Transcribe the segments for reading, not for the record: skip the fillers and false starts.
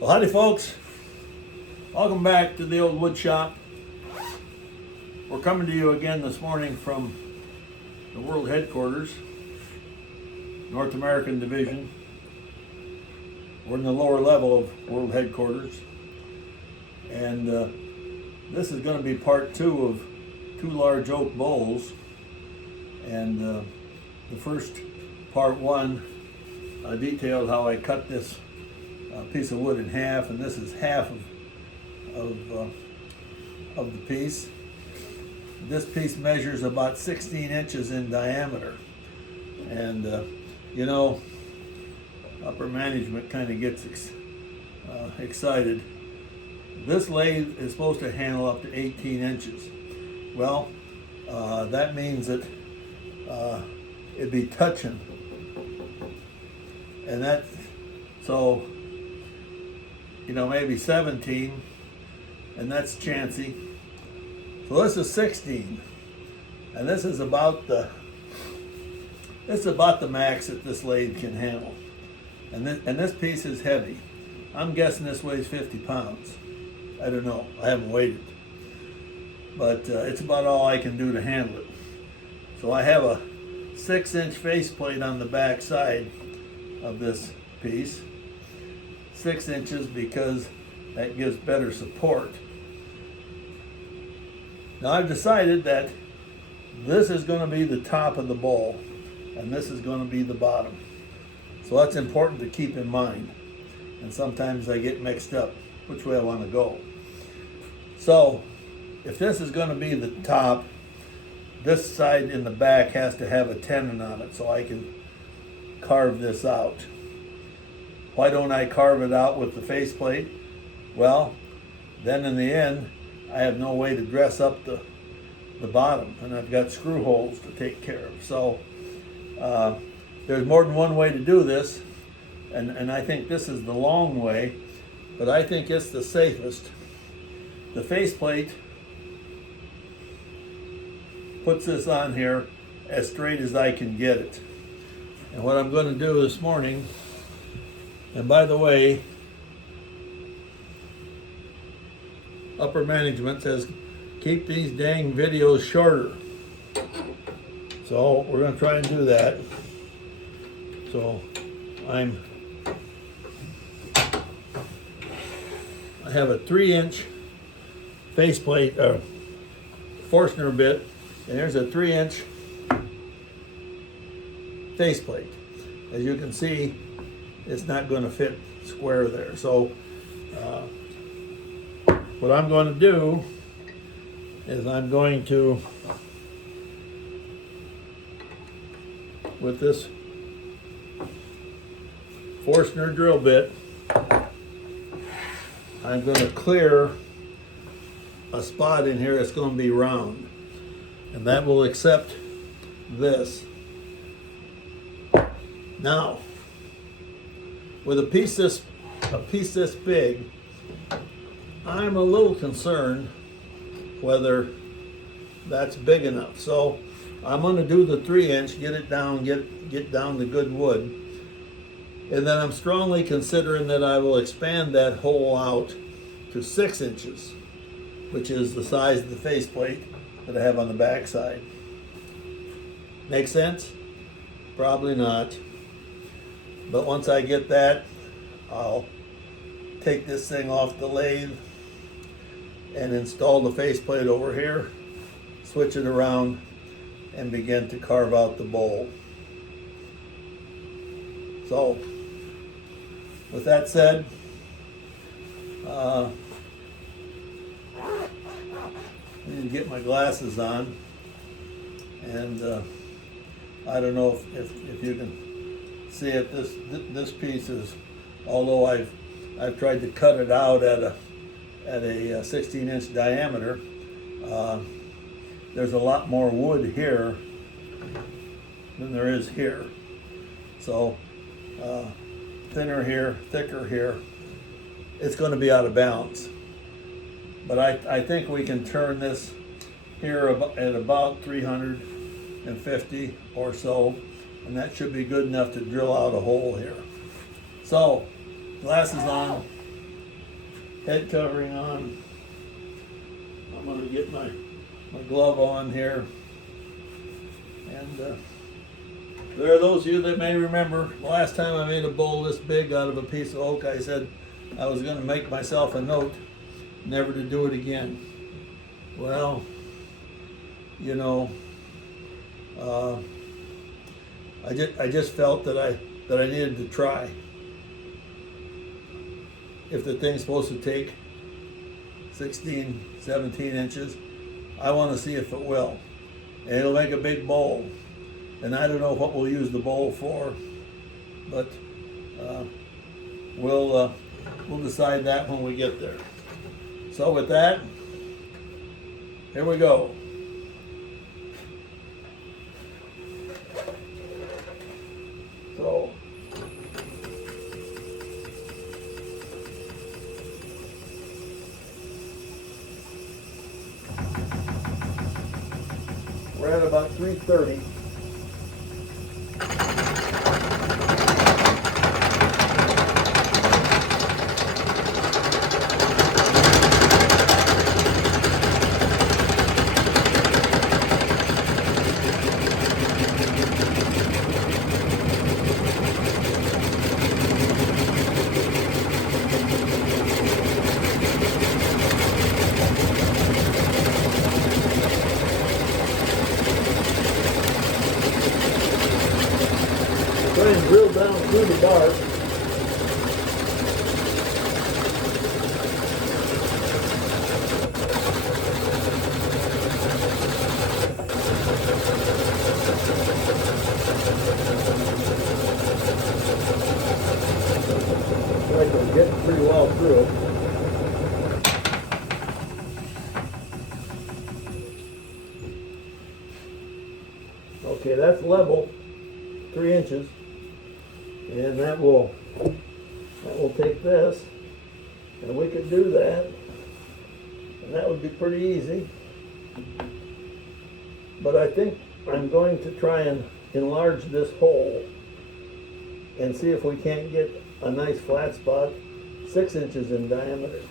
Well, howdy folks. Welcome back to the old wood shop. We're coming to you again this morning from the world headquarters, North American Division. We're in the lower level of world headquarters. And this is going to be part two of two large oak bowls. And the first part one detailed how I cut this piece of wood in half, and this is half of the piece. This piece measures about 16 inches in diameter, and you know, upper management kind of gets excited. This lathe is supposed to handle up to 18 inches. Well, that means that it'd be touching, and that, so you know, maybe 17, and that's chancy. So this is 16, and this is about the max that this lathe can handle. And this piece is heavy. I'm guessing this weighs 50 pounds. I don't know. I haven't weighed it, but it's about all I can do to handle it. So I have a 6-inch faceplate on the back side of this piece. 6 inches because that gives better support. Now I've decided that this is going to be the top of the bowl and this is going to be the bottom. So that's important to keep in mind. And sometimes I get mixed up which way I want to go. So if this is going to be the top, this side in the back has to have a tenon on it so I can carve this out. Why don't I carve it out with the faceplate? Well, then in the end, I have no way to dress up the bottom, and I've got screw holes to take care of. So there's more than one way to do this, and I think this is the long way, but I think it's the safest. The faceplate puts this on here as straight as I can get it. And what I'm going to do this morning, and by the way, upper management says keep these dang videos shorter. So we're going to try and do that. So I have a 3-inch faceplate, Forstner bit, and there's a 3-inch faceplate. As you can see, it's not going to fit square there. So what I'm going to do is I'm going to, with this Forstner drill bit, I'm going to clear a spot in here that's going to be round, and that will accept this. Now, with a piece this big, I'm a little concerned whether that's big enough. So I'm going to do the 3-inch, get it down, get down to good wood, and then I'm strongly considering that I will expand that hole out to 6 inches, which is the size of the faceplate that I have on the back side. Make sense? Probably not. But once I get that, I'll take this thing off the lathe and install the faceplate over here, switch it around, and begin to carve out the bowl. So, with that said, I need to get my glasses on, and I don't know if you can see it. This piece is, although I've tried to cut it out at a 16-inch diameter, there's a lot more wood here than there is here. So thinner here, thicker here. It's going to be out of balance. But I think we can turn this here at about 350 or so, and that should be good enough to drill out a hole here. So, glasses on, head covering on. I'm going to get my glove on here. And there are those of you that may remember the last time I made a bowl this big out of a piece of oak, I said I was going to make myself a note never to do it again. Well, you know, I just felt that I needed to try. If the thing's supposed to take 16, 17 inches, I want to see if it will. And it'll make a big bowl. And I don't know what we'll use the bowl for, but we'll decide that when we get there. So with that, here we go. So we're at about 3:30. Try and drill down through the bark. Like I'm getting pretty well through. Okay, that's level, 3 inches. And that will take this, and we could do that, and that would be pretty easy. But I think I'm going to try and enlarge this hole and see if we can't get a nice flat spot 6 inches in diameter.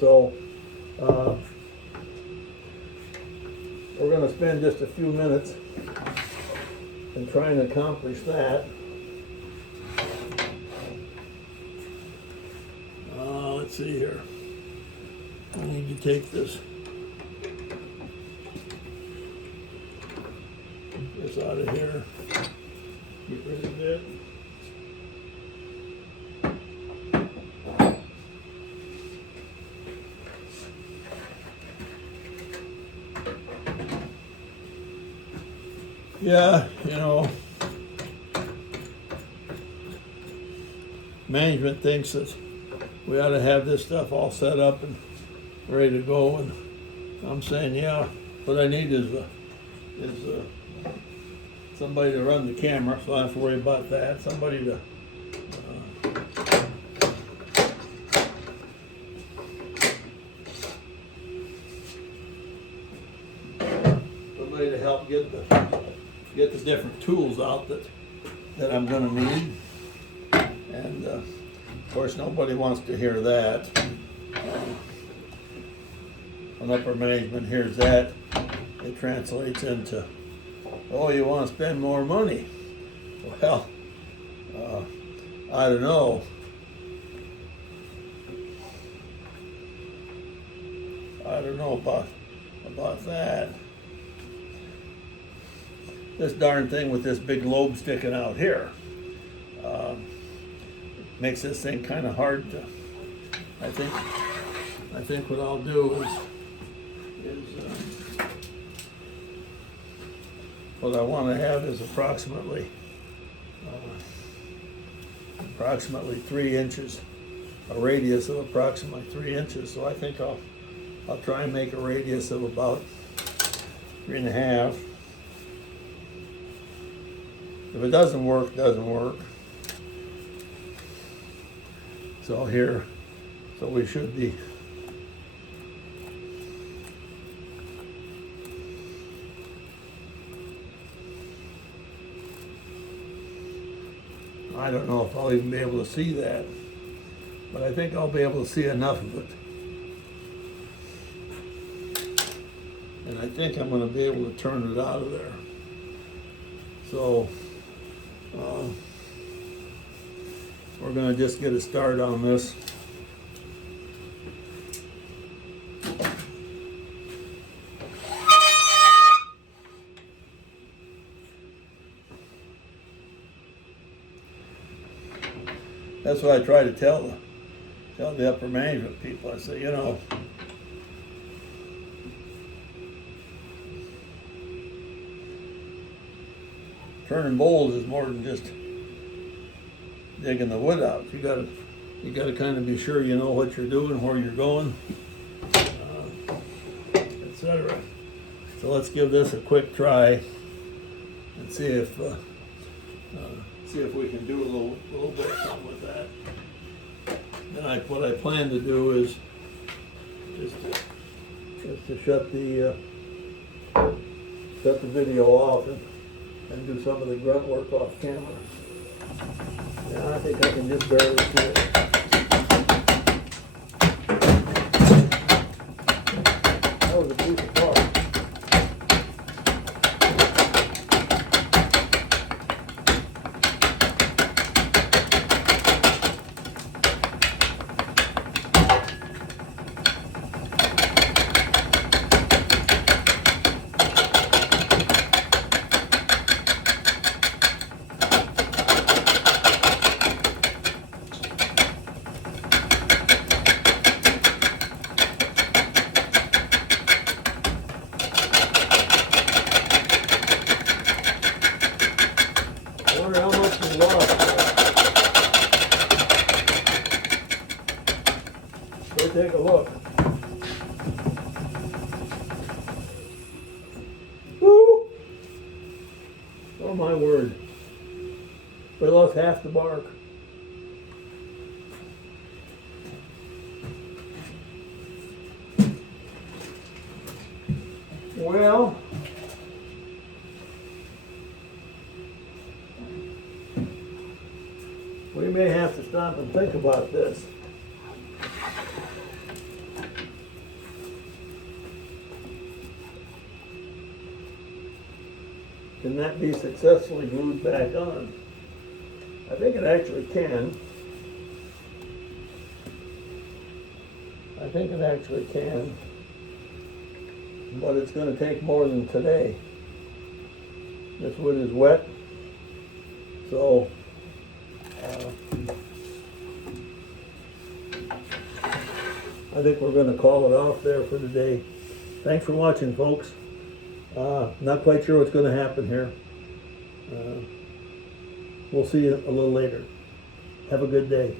So we're going to spend just a few minutes in trying to accomplish that. Let's see here. I need to take this out of here. Get rid of it. Yeah, you know, management thinks that we ought to have this stuff all set up and ready to go, and I'm saying, yeah, what I need is somebody to run the camera, so I don't have to worry about that. Somebody to help get the different tools out that I'm going to need, and of course nobody wants to hear that. When upper management hears that, it translates into, oh, you want to spend more money. Well, I don't know. I don't know about that. This darn thing with this big lobe sticking out here makes this thing kind of hard to. I think what I'll do is what I want to have is approximately 3 inches, a radius of approximately 3 inches. So I think I'll try and make a radius of about 3.5. If it doesn't work, it doesn't work. So here, so we should be I don't know if I'll even be able to see that. but I think I'll be able to see enough of it. And I think I'm going to be able to turn it out of there. So we're going to just get a start on this. That's what I try to tell the upper management people. I say, you know, turning bowls is more than just digging the wood out. You gotta kind of be sure you know what you're doing, where you're going, etc. So let's give this a quick try and see if we can do a little bit of something with that. Then what I plan to do is just to shut the video off and do some of the grunt work off camera. Yeah, I think I can just barely see it. That was a piece of bark. I wonder how much we lost. Go take a look. Woo! Oh my word. We lost half the bark. Well, we may have to stop and think about this. Can that be successfully glued back on? I think it actually can. I think it actually can. But it's going to take more than today. This wood is wet. So I think we're going to call it off there for today. Thanks for watching, folks. Not quite sure what's going to happen here. We'll see you a little later. Have a good day.